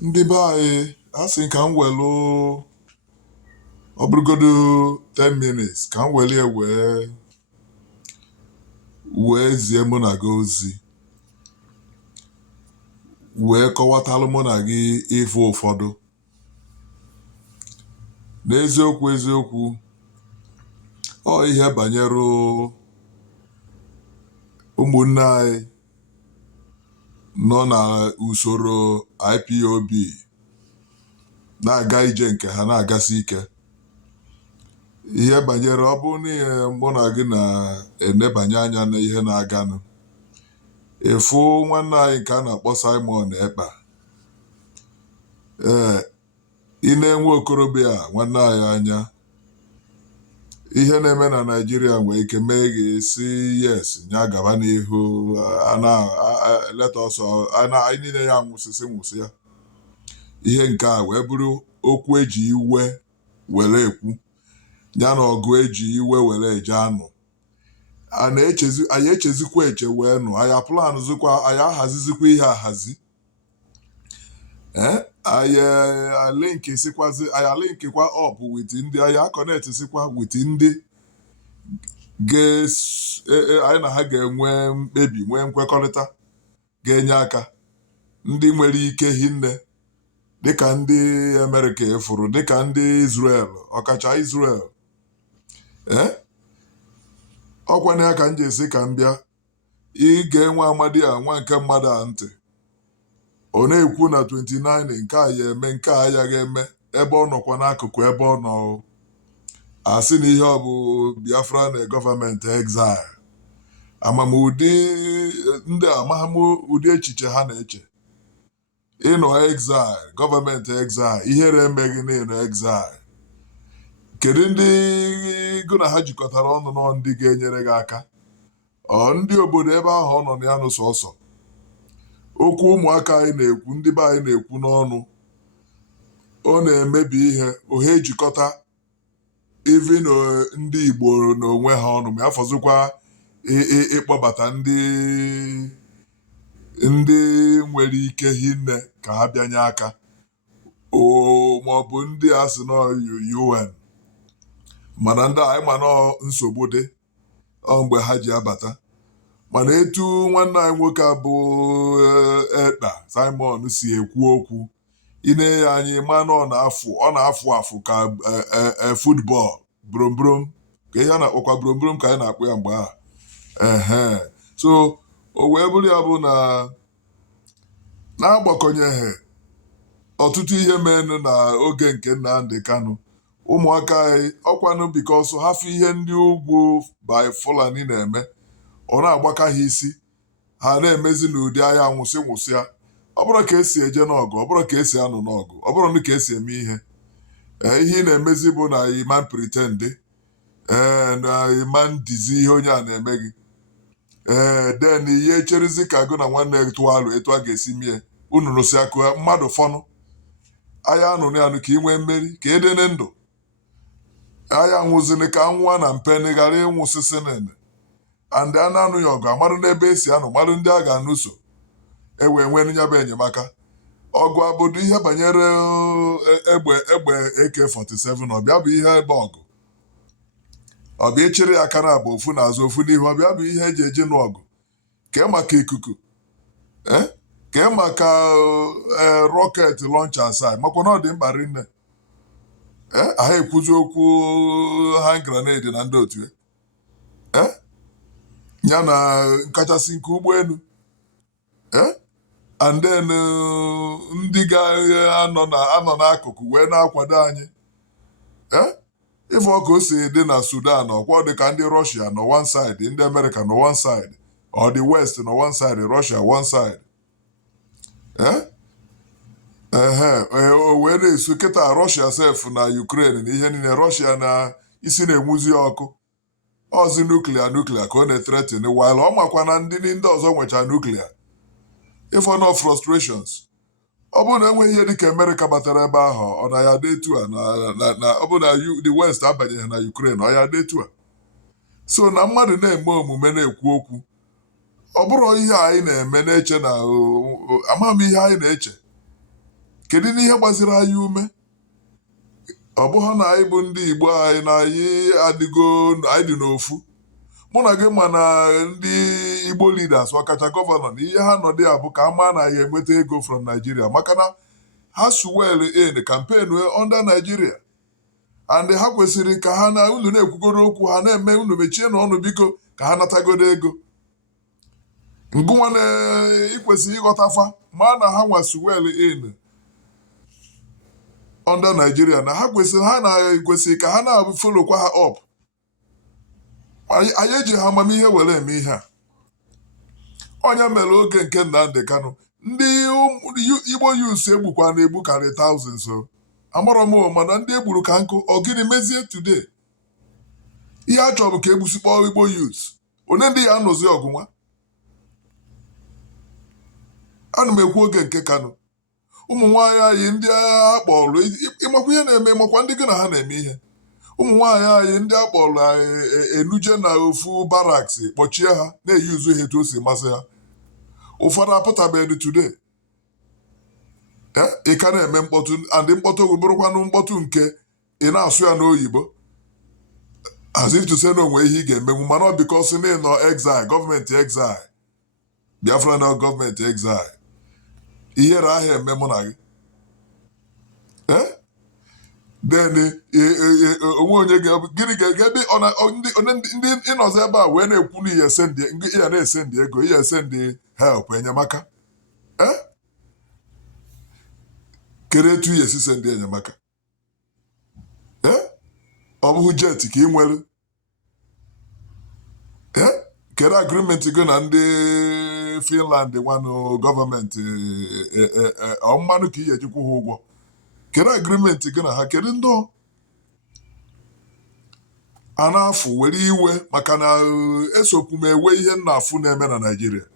Ndị be anyị a sị ka m welu ọ bụrụgodu 10 minutes ka m welie wee zie mụ na gị ozi wee kọwatalụ mụ na gị ife ụfọdụ. N'eziokwu eziokwu, ọ ihe banyere ụmụnne anyị nọ na usoro IPOB na-aga ije nke ha na-agasi ike. Ihe banyere ọ bụ na ihe mụ na gị na-enebanye anya n'ihe na-aganụ, efu nwanne anyị nke a na-akpọ Simon Ekpa. Ị na-enwe okorobịa nwanne anyị anya, ihe na-eme na Naịjirịa nwee ike mee gị si yes nya gaba n'ihu, leta ọsọ anyị niile ya nwụsị ya. Ihe nke a wee bụrụ okwu eji iwe were ekwu, ya na ọgụ eji iwe were eje anụ. Anyị echezikwa eche wee nụ, anyị aplanụzikwa, anyị ahazizikwa ihe ahazi. Anyị alinkikwa up with ndị, anyị akọnetsikwa with ndị anyị na ha ga-enwe mkpebi, nwee nkwekọrịta ga-enye aka, ndị nwere ike hinne dịka ndị Amerịka efuru, dịka ndị Israel, ọkacha Israel. Ọkwana ya ka m ji esi ka m bịa ị ga-enwe amadi a nwa nke mmadụ a ntị. Ọ na-ekwu na 29 nke a ya eme, nke a ya ga-eme, ebe ọ nọkwa n'akụkụ ebe ọ nọ asị na ihe ọ bụ Biafra na gọọmenti exile. Amamụdị ndị ụdị echiche ha na-eche. Ịnọ exile, gọọmenti exile, ihere emeghị na ịnọ exile. Kedu ndị gụ na ha jikọtara ọnụ nọ ndị ga-enyere gị aka? Ndị obodo ebe ahụ ọ nọ na ya nụ sọsọ. Okwu ụmụaka anyị na-ekwu, ndị be anyị na-ekwu n'ọnụ, ọ na-emebi ihe. Ohe ejikọta even ndị Igbo n'onwe ha ọnụ, ma afọzikwa ịkpọbata ndị nwere ike hinne ka ha bịanye aka, maọbụ ndị a sị na UN. Mana ndị anyị ma nọ nsogbu dị mgbe ha ji abata. Mana etu nwanne anyị nwoke a bụ Ekpa Simon si ekwu okwu, ine ya anyị ma na ọ na-afụ afụ ka football brombrom, ka ihe a na-akpọkwa brombrom ka anyị na-akpọ ya mgbe ahụ. So o wee bụrụ ya bụ na na-agbakọnyeghị ọtụtụ ihe menụ na oge nke Nnamdi Kanu, ụmụaka anyị ọkwanụ bikọsụ hafụ ihe ndị ugwu by Fulani na-eme, ọ na-agbaka ha isi, ha na-emezi n'ụdị agha nwụsịa. Ọ bụrụ ka esi eje n'ọgụ, ọ bụrụ ka esi anụ n'ọgụ, ọ bụrụ ka esi eme ihe. Ihe ị na-emezi bụ na iman pretend, na iman dizi ihe onye a na-eme gị. Den ihe echerizi ka gụ na nwanne tụọ alụ etu a ga-esi mie unu nụsị akụ mmadụ fọnụ agha anụnụ anụ ka ị nwee mmeri, ka edene ndụ. Agha nwụzini ka nwa na mpeni ghara ịnwụsịsị nene. And a na-anụ ya ọgụ amarụ n'ebe esi anụ, marụ ndị a ga-anụso, ewee nwee ya bụ enyemaka. Ọgụ abụdụ ihe banyere egbe AK-47, ọbịa bụ ihe ebe ọgụ, ọbịa echiri aka na abụ ofu n'azụ ofu n'ihu, ọbịa bụ ihe eji eji nụ ọgụ. Kee maka ikuku, kee maka rocket launcher side, makwa na ọ dị mkpa rinne. Aha ekwuzi okwu hand grenade na ndị otu ya na nkachasị nke ụgbọelu. And then ndị ga-anọ n'akụkụ wee na-akwado anyị. Ife ọka o si dị na Sudan, ọkwa dị ka ndị Russia nọ one side, ndị America nọ one side, ọ dị West nọ one side, Russia one side. O wee na-esu kịta Russia sef na Ukraine na ihe niile. Russia na isi na-enwuzi ọkụ, ọzi nuklia ka ọ na-etretin, while ọ makwa na ndị ọzọ nwecha nuklia. Ifo no frustrations. Ọ bụrụ na enweghị ihe dịka Amerịka batara ebe ahụ, ọ na ya detu a ọ bụ na the West abanyeghị na Ukraine, ọ ya detu a. So na mmadụ na-eme omume na-ekwu okwu, ọ bụrụ ihe anyị na-eme na-eche na amaghị m ihe anyị na-eche. kedu n'ihe gbaziri anyị ume ọ bụghị na anyị bụ ndị Igbo anyị na anyị adịgo anyị dị n'ofu mụ na gị ma na ndị Igbo leaders ọkacha gọvanọ na ihe ha nọdụ ya bụ ka a maa na ya enweta ego from Nigeria maka na ha suwel in campaign under Nigeria and ha kwesịrị ka ha na unu na-ekwugoro okwu ha na-eme unu mechie n'ọnụ biko ka ha natagodo ego ngụnwa na ikwesịrị ịghọtafa ma na ha nwa suwel in under Nigeria na ha na-ekwesịrị ka ha na-abụ folokwa ha up anyị eji ha amamihe were eme ihe a onye mere oge nke Nnamdi Kanu ndị Igbo youths egbukwa na-egbu karị thousands o amarọ m mana ndị egburu ka nkụ ọ gịnị mezie today ihe a chọrọ bụ ka egbusikpọ Igbo youths onye ndị ya anọzi ọgụnwa ana m ekwu oge nke Kanu ụmụ nwaanyị anyị ndị agha kpọrọ ịmakwa ihe na-eme makwa ndị gị na ha na-eme ihe ụmụ nwaanyị anyị ndị a kpọrọ enuje na ofu baraks kpọchie ha na-eyi uzu ha etu o si masị ha ụfọdụ apụtabeghị today ị ka na-eme mkpọtụ andị mkpọtụ bụrụkwanụ mkpọtụ nke ị na-asụ ya n'oyibo as if to say na onwe ihe ị ga-emenwu mana ọ bikọsi na ịnọ exile gọọmenti exile Biafra na gọọmenti exile ihere ahịa eme mụ na gị then onwe onye gịnị ga-ebe ndị ịnọzi ebe a wee na-ekwu na ihe na-ese ndị ego ihe ese ndị help enyemaka kere etu ihe esise ndị enyemaka ọ bụghị jet ka ị nwere kere agrimenti gị na ndị Finland nwanụ gọọmenti mmanụ ka ihe ejikwa ha ụgwọ kere agrimenti gị na ha kere ndị a na-afụ were iwe maka na esokwu m ewe ihe nna afụ na-eme na Naịjirịa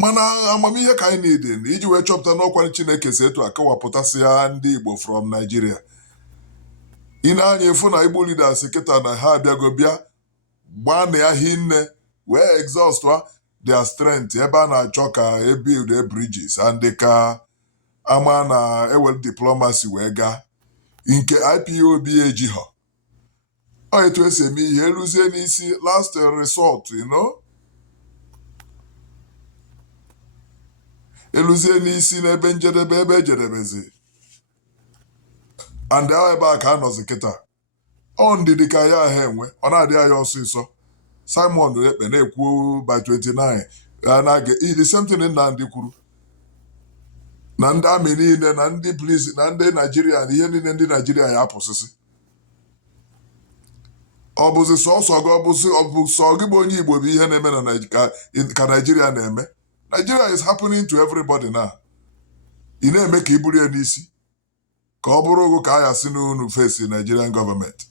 mana amamihe ka anyị na-ede na iji wee chọpụta n'ọkwa Chineke si etu akọwapụtasịa ndị Igbo from Nigeria ị na-anya efu na Igbo leaders kịta na ha abịago bịa gbaa na ya hinne wee exhaust their strength ebe a na-achọ ka ebuild bridges and ka ama na ewel diplomacy wee gaa nke IPOB ejighọ ọ etu esi eme ihe eluzie n'isi last resort eluzie n'isi n'ebe njedebe ebe ejedebezi and ebe a ka anọzi kịta ọ ndidi ka ya ha enwe ọ na-adị ya ọsịsọ Simon Ekpe na-ekwu by 29 na-aga the same thing Nnamdi kwuru na ndị amị niile na ndị police na ndị Naijiria na ihe niile ndị Naijiria ya apụsịsị ọ bụzi sọsọ gị ọ bụ sọ gị bụ onye Igbo bụ ihe na-eme na ka Naijiria na-eme Nigeria is happening to everybody now ị na-eme ka i buru ya n'isi ka ọ bụrụ ụgụ ka a ya si n'unu fesi Nigerian gọọmenti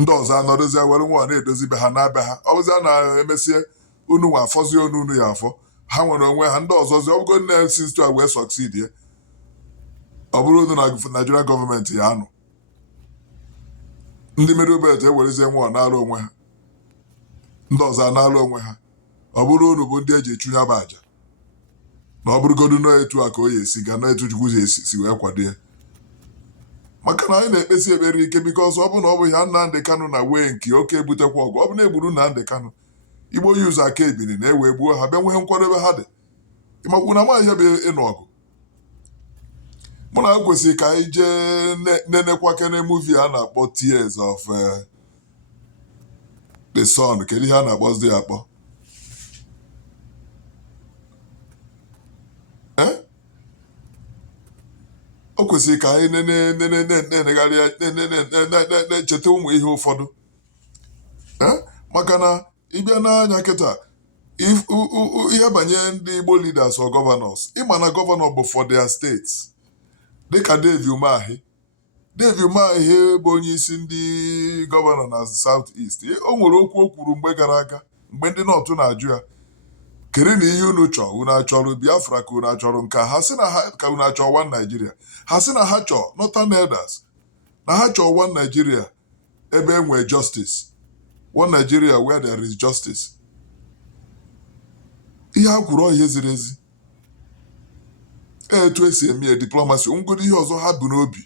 ndị ọzọ anọdozie were nwa na-edozi be ha na-abịa ha ọ bụzi a na-emesie unu nwa afọzie unu ya afọ ha nwere onwe ha ndị ọzọzi ọbụgo nne since wee succeed ye ọ bụrụ unu na Nigerian gọọmenti ya anụ ndị Middle-Belt ewerezie nwa na-arụ onwe ha ndị ọzọ na-arụ onwe ha ọ bụrụ unu bụ ndị eji echunye aba aja na ọ bụrụgodu nọ etu a ka o ya esi ga na etu Chukwu si wee kwado ya maka na anyị na-ekpesi ekpere ike bikọs ọ bụ na ọ bụ ihe Nnamdi Kanu na wee nke oke ebutekwa ọgụ ọ bụ na-egburu Nnamdi Kanu Igbo yuz aka ebiri na-ewe gbuo ha bịa nwee nkwadobe ha dị ịmakwu na ma ihe bụ ịnụ ọgụ mụ na kwesịrị ka anyị jee nenekwa kene muvi a na-akpọ Tears of the Sun kedu ihe a na-akpọzi ya akpọ o kwesịrị ka anyị na-enegharị na-echeta ụmụ ihe ụfọdụ maka na ịbịa n'anya kịta ihe banyere ndị Igbo leaders or governors ịma na gọvanọ bụ for their states dịka Dave Umahi bụ onye isi ndị gọvanọ na South East o nwere okwu o kwuru mgbe gara aga mgbe ndị North na-ajụ ya kere na ihe unu chọọ unu achọrọ Biafra ka unu achọrọ nke ha sị na ha ka unu achọọ one Nigeria ha sị na ha chọọ Northern Elders na ha chọọ one Nigeria ebe e nwee justice one Nigeria where there is justice ihe ha kwuru ihe ziri ezi etu esi eme diplomasi ngwụdị ihe ọzọ ha bụ n'obi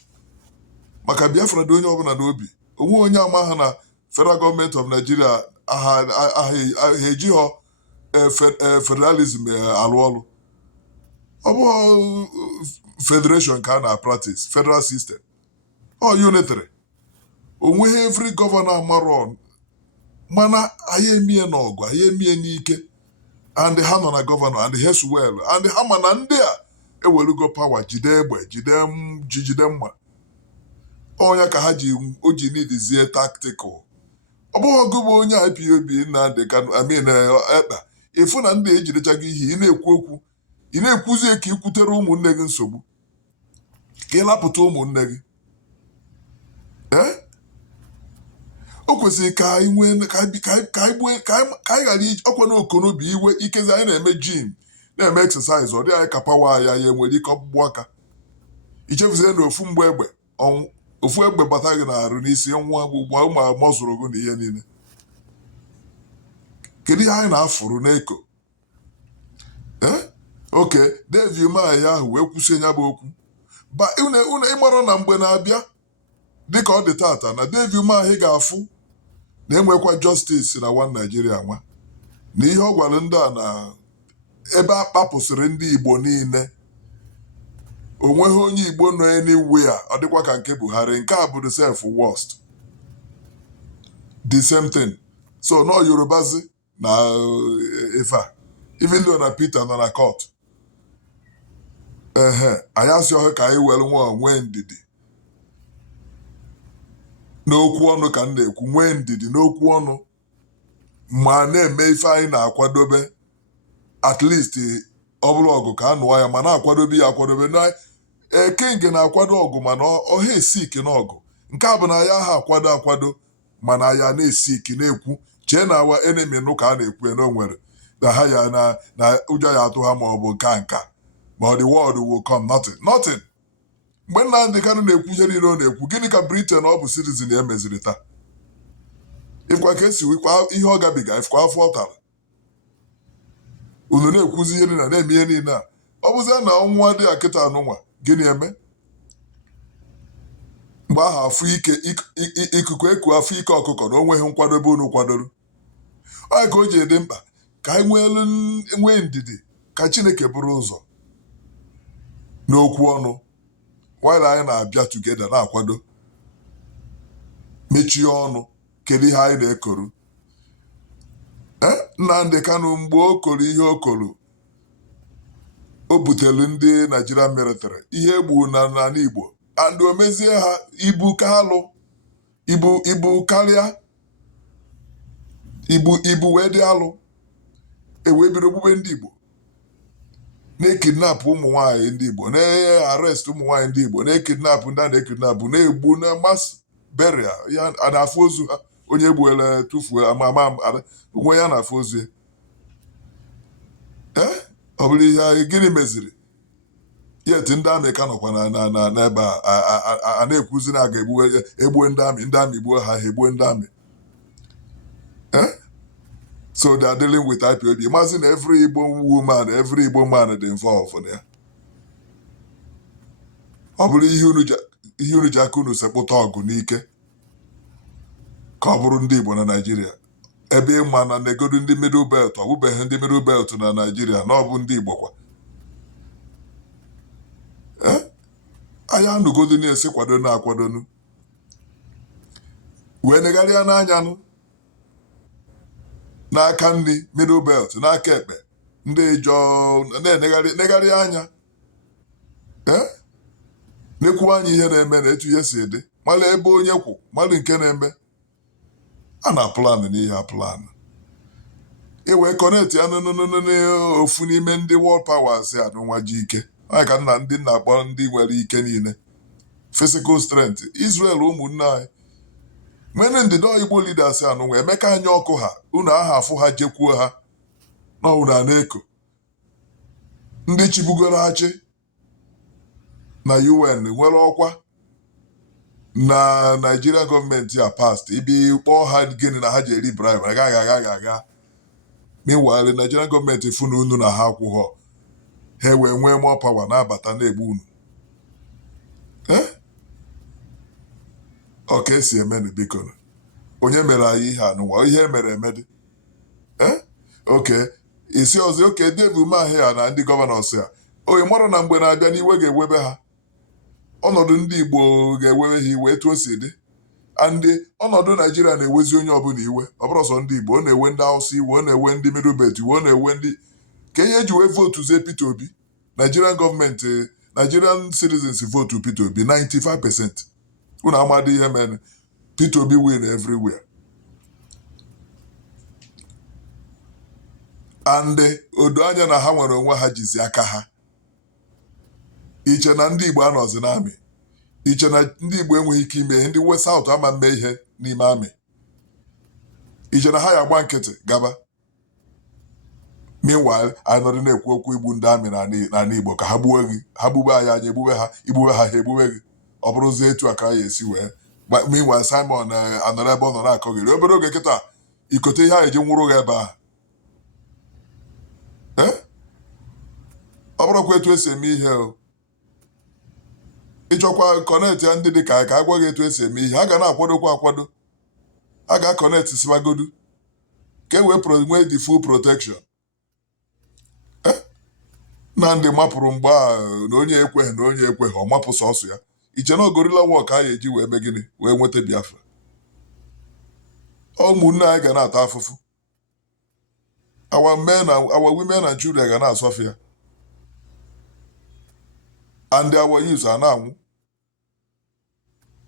maka Biafra dị onye ọbụla n'obi onwe onye ama ha na federal gọọmenti of Nigeria ha ejighọ federalism alụ ọrụ ọ bụghị federation ka a na practice federal system unitary onweghị every gọvanọ amarọ mana anyị emie n'ọgụ anyị emie n'ike and ha nọ na gọvanọ and hes well and ha ma na ndị a ewelugo pawa jide egbe jide mma onye ka ha ji nidizie tactical ọ bụghị ọgụ bụ onye IPOB Nnamdi Kanu ekpa ịfụ na ndị ejidechago ihe ị na-ekwu okwu ị na-ekwuzie ka ikwutere ụmụnne gị nsogbu ka ịlapụta ụmụnne gị o kwesịrị ka anyị nwee ka anyị ghara ọkwa na okonobi iwe ikezi anyị na-eme jim na-eme exercise ọ dị anyị ka pawa ya enwere ike ọkpụkpụ aka ichefuzie na ofu egbe bata gị n'arụ n'isi nwa gbugbu ụmụ amazụrụ gị na ihe niile kedu ihe anyị na-afụrụ n'eko oke David Umeala ahụ wee kwụsị ya bụ okwu unu ịmara na mgbe na-abịa dịka ọ dị tata na David Umeala ga-afụ na enwekwa justice na one Nigeria nwa na ihe ọ gwara ndị a na ebe a kpapụsịrị ndị Igbo niile onweghị onye Igbo nọ anywhere ọ dịkwa ka nke Buhari nke a bụ the self worst the same thing so no Yorubazi na ife a even though na Peter nọ na court anyị asịghị ka anyị were nwee ndidi n'okwu ọnụ ka m na-ekwu nwee ndidi n'okwu ọnụ ma na-eme ife anyị na-akwadobe at least ọ bụrụ ọgụ ka a nụọ ya ma na-akwadobe ya akwadobe na King na-akwado ọgụ mana ọha esiki n'ọgụ nke a bụ na ya ha akwado mana ya na-esi iki na-ekwu chee na awa enemy nụ ka a na-ekwu na o nwere na ha ya na ụjọ ya atụ ha ma ọ bụ nka ma the world will come nothing mgbe Nnamdi Kanu na-ekwu ihe niile ọ na-ekwu gịnị ka Britain ọ bụ citizen ya meziri taa ifkwa ka esi wikwa ihe ọ gabiga ifkwa afọ ọ tara unu na-ekwuzi ihe niile na-eme ihe niile a ọ bụzie na ọnwụnwa dị akịta anụnwa gịnị eme mgbe ahụ afọ ike ikuku eku afọ ike ọkụkọ na onweghị nkwadobe unu kwadoro onye ka o ji dị mkpa ka anyị nwee ndidi ka Chineke bụrụ ụzọ n'okwu ọnụ while anyị na-abịa together na-akwado mechie ọnụ kedu ihe anyị na-ekoru Nnamdi Kanu mgbe o koro ihe o koro o butelu ndị Nigeria military ihe egbu n'ala Igbo and o mezie ha ibu kalụ ibu karịa ibu wee dị alụ ewee bido gbube ndị Igbo na-ekidnapụ ụmụ nwaanyị ndị Igbo na-arrest ụmụ nwaanyị ndị Igbo na-ekidnapụ ndị a na-ekidnapụ na-egbu na mass burial ya na-afụ ozu ha onye egbuela tụfuo onwe ya na-afụ ozu ya ọ bụrụ ihe anyị gịnị meziri yet ndị amị ka nọkwa n'ebe a na-ekwuzi na aga egbuwe ndị amị gbuo ha egbuwe ndị amị so they are dealing with IPOB maazị na every Igbo woman every Igbo man dị involved na ya ọ bụrụ ihe unu ji aka unu sekpụta ọgụ n'ike ka ọ bụrụ ndị Igbo na Nigeria ebe ịma na negodu ndị middle belt ọ bụbeghị ndị middle belt na Nigeria na ọ bụ ndị Igbo kwa anyị anụgodu na-esi kwado na-akwadonu wee negharịa n'anyanụ n'aka nri middle belt n'aka ekpe ndị ijọ na-enegharị anya na-ekwu anya ihe na-eme na etu ihe si dị mara ebe onye kwụ mara nke na-eme a na plan n'ihe plan iwee kọneti ya ofu n'ime ndị world powers ya n'ụwa ji ike onye ka ndị na-akpọ ndị nwere ike niile physical strength Israel ụmụnne anyị nwere ndịda Igbo leaders anụnwa emeka anya ọkụ ha unu aha afụ ha jekwuo ha na unu a na-eko ndị chibugoro achị na UN nwere ọkwa na Nigeria gọọmenti a past ibi kpọọ ha gịnị na ha ji eri bribe aga meanwhile Nigerian gọọmenti fụ na unu na ha akwụghọ ha wee nwee more power na-abata na-egbu unu ọ ka esi eme biko onye mere anyị ihe anụwa ihe mere emedị oke isi ọzọ oke Dave Umahi ya na ndị gọvanọs ya onye mara na mgbe na-abịa n'iwe ga-ewebe ha ọnọdụ ndị Igbo ga-ewewe ha iwe etu o si dị andị ọnọdụ Naijiria na-ewezi onye ọbụla iwe ọ bụrụ sọ ndị Igbo ọ na-ewe ndị Hausa iwe ọ na-ewe ndị Middle Belt iwe ọ na-ewe ndị ka ihe eji wee votu zie Peter Obi Nigerian gọọmenti Nigerian citizens votu Peter Obi 95%. Unu amadị ihe mere Peter Obi win everywhere and odo anya na ha nwere onwe ha jizi aka ha iche na ndị Igbo anọzi n'amị iche na ndị Igbo enweghị ike ime ihe ndị West South ama mme ihe n'ime amị iche na ha ya gba nkịtị gaba meanwhile anyị nọdụ na-ekwu okwu igbu ndị amị n'ala Igbo ka ha gbuwe gị ha gbube anyị anya egbube ha igbube ha ha egbube gị ọ bụrụzie etu a ka ya esi wee meanwhile Simon anọrọ ebe ọ nọ na-akọghịrị obere oge kịta ikote ihe a eji nwụrụ gị ebe ahụ ọ bụrụkwa etu esi eme ihe ịchọkwa kọnetị ya ndị dị ka a gwa gị etu esi eme ihe a ga na-akwadokwa akwado a ga-akọnetị sibagodu ka e wee nwee the full protection na ndị mapụrụ mgbe a na onye ekweghị na onye ekweghị ọ mapụ sọsọ ya iche na ogorila wọk a ga-eji wee mee gịnị wee nweta Biafra ụmụnne anyị ga na-ata afụfụ our women and children ga na-asọfụ ya and our youth a na-anwụ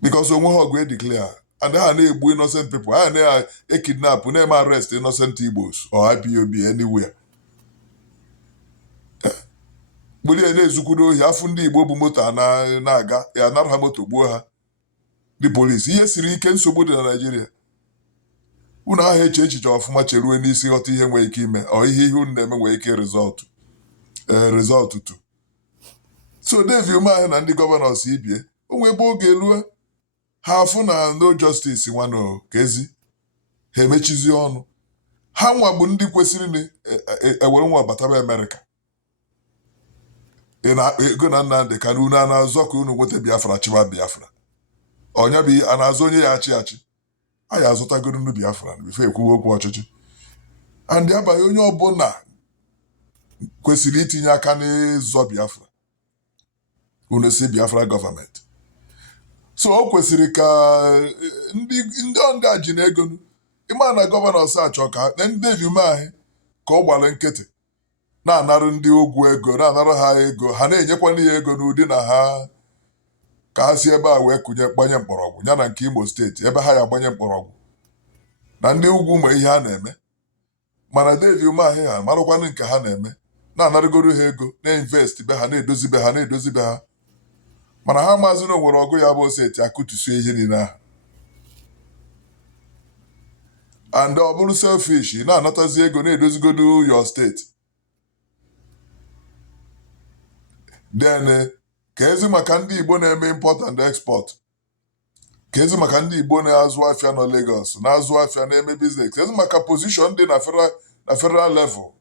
because onwe ha ọgụ edeclare and ha na-egbu innocent people ha na-ekidnap na-eme arrest innocent Igbos or IPOB anywhere gbuli na-ezukwudo ohi afụ ndị Igbo bụ moto na-aga ya nara ha moto gbuo ha ndị polisi ihe siri ike nsogbu dị na Naịjirịa unu ahụ eche echiche ọfụma cherue n'isi ghọta ihe nwere ike ime ọ ihe unu na-eme nwere ike rizọtụ tu so Dave Umahi na ndị gọvanọs ibie onwe ebe oge elue ha afụ na no justice nwanne ka ezi ha emechizi ọnụ ha nwa bụ ndị kwesịrị ewere nwa bataba Amerịka ego na Nnamdị Kanụ unu a na-azọ ka unu nweta Biafra chịba Biafra ọnya bụ a na-azụ onye ya achị a ya azụtagoro nnu Biafra bifo ekwuwe okwu ọchịchị andị abaghị onye ọbụla kwesịrị itinye aka n'ịzọ Biafra unu si Biafra gọọmenti so o kwesịrị ka ndị a ji na ego ịma na gọvanọs achọ ka ndị Dave Umahi ka ọ gbara nkịtị na-anarụ ndị ogwu ego na-anarụ ha ego ha na-enyekwana ya ego n'ụdị na ha ka ha si ebe a wee gbanye mkpọrọgwụ ya na nke Imo steeti ebe ha ya gbanye mkpọrọgwụ na ndị ugwu ma ihe ha na-eme mana Dave Umahi ha marụkwanụ nke ha na-eme na-anarịgoro ha ego na-invest be ha na-edozibe ha mana ha maazị na onwere ọgụ ya bụ oseti akụtusie ihe niile ahụ and ọ bụrụ selfish na-anatazi ego na-edozigodo your steeti then ka ezi maka ndị Igbo na-eme import and export ka ezi maka ndị Igbo na-azụ afịa nọ Lagos na-azụ afịa na-eme biznes ka ezi maka position dị na federal level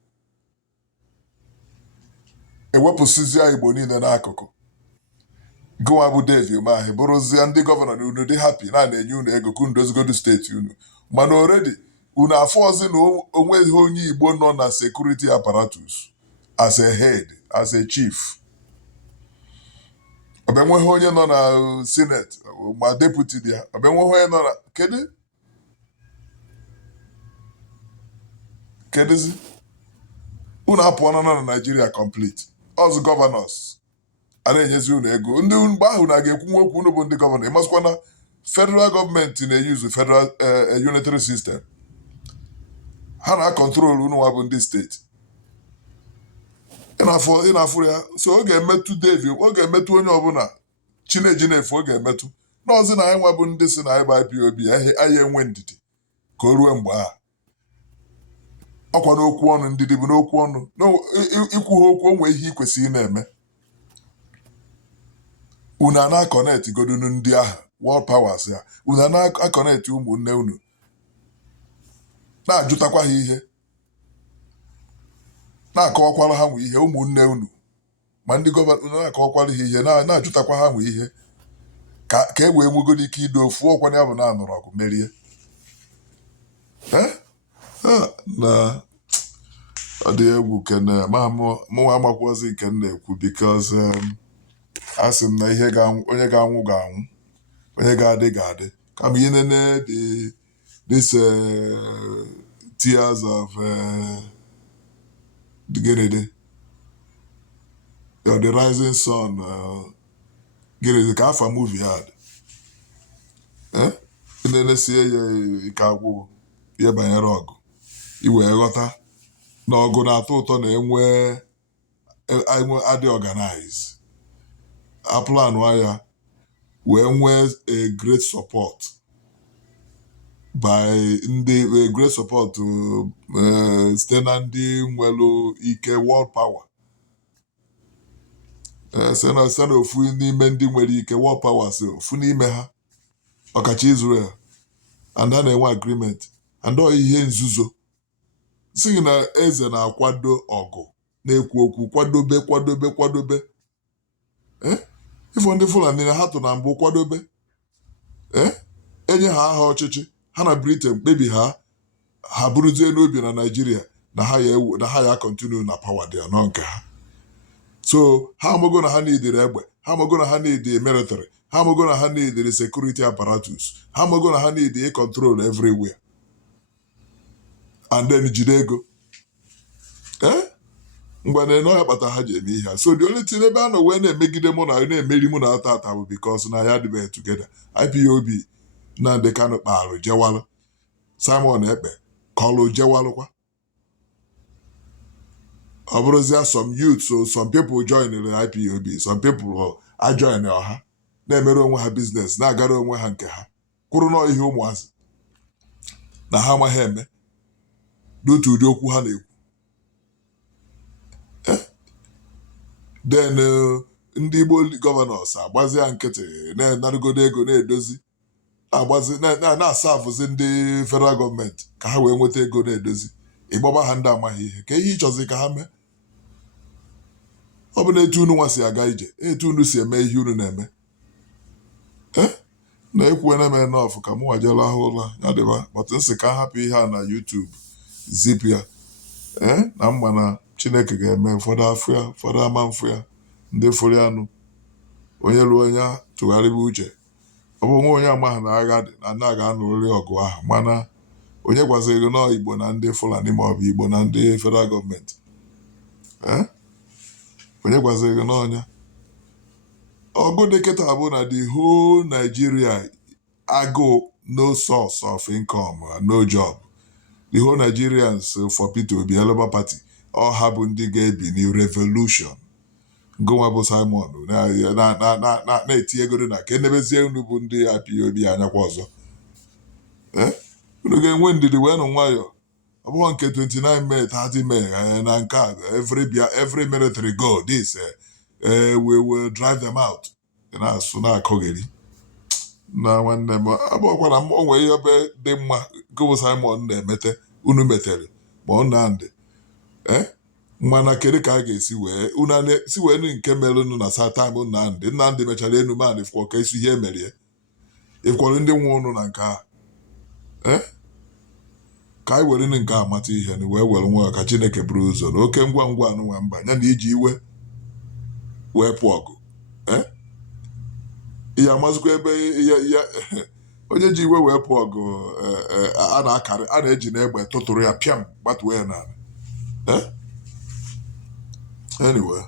ewepụsịzịa Igbo niile n'akụkụ gụnwa bụ Dave Umahi bụrụzie ndị gọvanọ na unu dị happy na-enye unu ego ka unu dozigodo steeti unu mana already unu afọzi na onweghị onye Igbo nọ na security apparatus as a head as a chief ọbịanweghị onye nọ na senate ma deputy dị ya ọbịanweghị onye nọ na kedụzi unu apụọna na Nigeria complete ọzụ gọvanọs a na-enyezi unu ego ndị mgbe ahụ na ga-ekwu okwu unu bụ ndị gọvanọ ịmasịkwa na federal gọọmenti na-eyuzu federal unitary system ha na-akọntrol unu nwa bụ ndị steeti ị na-afụ ya so ọ ga-emetụ Dave ọ ga-emetụ onye ọbụla chineji na-efu ọ ga-emetụ n'ọzi na anyị nwa bụ ndị si na anyị bụ IPOB anyị enwe ndidi ka o ruo mgbe a ọkwa n'okwu ọnụ ndidi bụ n'okwu ọnụ ikwu ha okwu onwe ihe ị kwesịrị na-eme unu a na-akọnetị godunu ndị ahụ world powers ya unu a na-akọnetị ụmụnne unu na-ajụtakwa ha ihe na-akọwakwara ha nwe ihe ụmụnne unu ma ndị gọvanọ na-akọwakwara ha ihe na-ajụtakwa ha nwe ihe ka e wee nwegoro ike ido ofu ọkwana ya bụ na-anụrụ ọgụ merie na ọ dị egwu kene mụnwa amakwazi nke m na-ekwu bikos a sị m na onye ga-anwụ ga-anwụ onye ga-adị ga-adị kama inene this tears of the rising sun gịnịdị ka afa movie had nenesie ya ike agwụ ihe banyere ọgụ iwee ghọta na ọgụ na-atọ ụtọ na enwe adị organize aplanụ ya wee nwee a great support by a great support site na ndị nwere ike world power site na ofu n'ime ndị nwere ike world power si ofu n'ime ha ọkacha Israel and ha na-enwe agreement and ọ ihe nzuzo si na eze na-akwado ọgụ na-ekwu okwu kwadobe ifo ndị Fulani na ha tụ na mbụ kwadobe enye ha aha ọchịchị ha na Britain kpebi ha bụrụzie n'obi na Nigeria na ha ya continue na power dị anọ nke ha so ha amago na ha neediri egbe ha amago na ha neediri military ha amago na ha neediri security apparatus ha amago na ha neediri control everywhere and then jide ego mgbe na ya kpata ha ji eme ihe so the only thing ebe a nọ wee na-emegide mụ na na-emeri mụ na ata bụ because na ya dịbeghị together IPOB na ndị Kanu kpaalụ jewalụ Simon Ekpe kọlụ jewalụkwa ọ bụrụzia some youth so some people join the IPOB some people join ọha na-emere onwe ha business na-agara onwe ha nke ha kwụrụ nọ ihe ụmụazị na ha amaghị eme n'otu ụdị okwu ha na-ekwu then ndị Igbo gọvanọs agbazia nkịtị na-enarugodo ego na-edozi na-asavụzi ndị federal gọọmenti ka ha wee nweta ego na-edozi ịgbaba ha ndị amaghị ihe ka ihe ịchọzi ka ha mee ọ bụ na etu unu nwa si aga ije etu unu si eme ihe unu na-eme na-ekwuwe na-eme nọfụ ka mụ wajela ahụ ụla ya dịba bọtụ nsị ka hapụ ihe a na YouTube zip ya na mma na Chineke ga-eme ụfọdụ afọ ya ụfọdụ ama mfụ ya ndị fụrụ anụ onye ruo onye tụgharịba uche ọ bụ nwa onye amaghị na agha dị na ndị a ga-anụrịrị ọgụ ahụ mana onye gwaziri na Igbo na ndị Fulani ma ọ bụ Igbo na ndị federal gọọmenti onye gwaziri na ọnya ọgụ dị kịta bụ na the whole Nigeria agụụ no source of income no job the whole Nigerians for Peter Obi Labour Party ọ ha bụ ndị ga-ebi new revolution ngụnwa bụ Simon na-eti ego na ka enebezie unu bụ ndị IPOB anyakwa ọzọ unu ga-enwe ndidi wee nụ nwayọ ọ bụghị nke 29 May 30 May na nke a every military go this we will drive them out na-asụ na-akọgheri na nwanne m abụọkwara m onwe ihe ebe dị mma gụbụ Simon na-emete unu metere ma ọ na-andị mana kedu ka a ga-esi wee nke mere unu na satam Nnamdị mechara enume ifkwa ka isi ihe emerie ịkwọrọ ndị nwe unu na nke a ka anyị were nke a mata ihe na wee were nwa ka Chineke buru ụzọ na oke ngwa ngwa anụnwa mba ya na iji iwe wee pụọ ọgụ ihe amazikwa ebe onye ji iwe wee pụọ ọgụ a na-eji na egbe tụtụrụ ya pịam gbatuo ya n'ala anyway